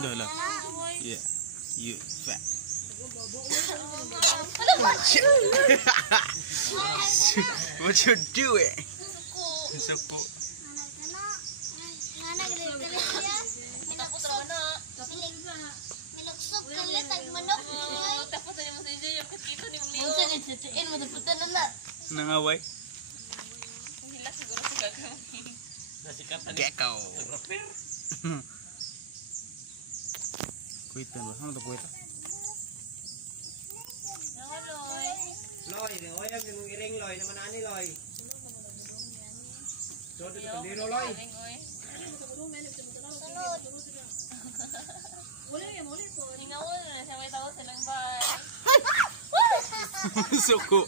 Dah lah. Yeah. You fat. What you doing? Suku. Nangaway. Gecko. Kuitan ba? Ano to kuita? Loy, oy em yung iring loy naman ani loy. So dito kandiro loy. Suku.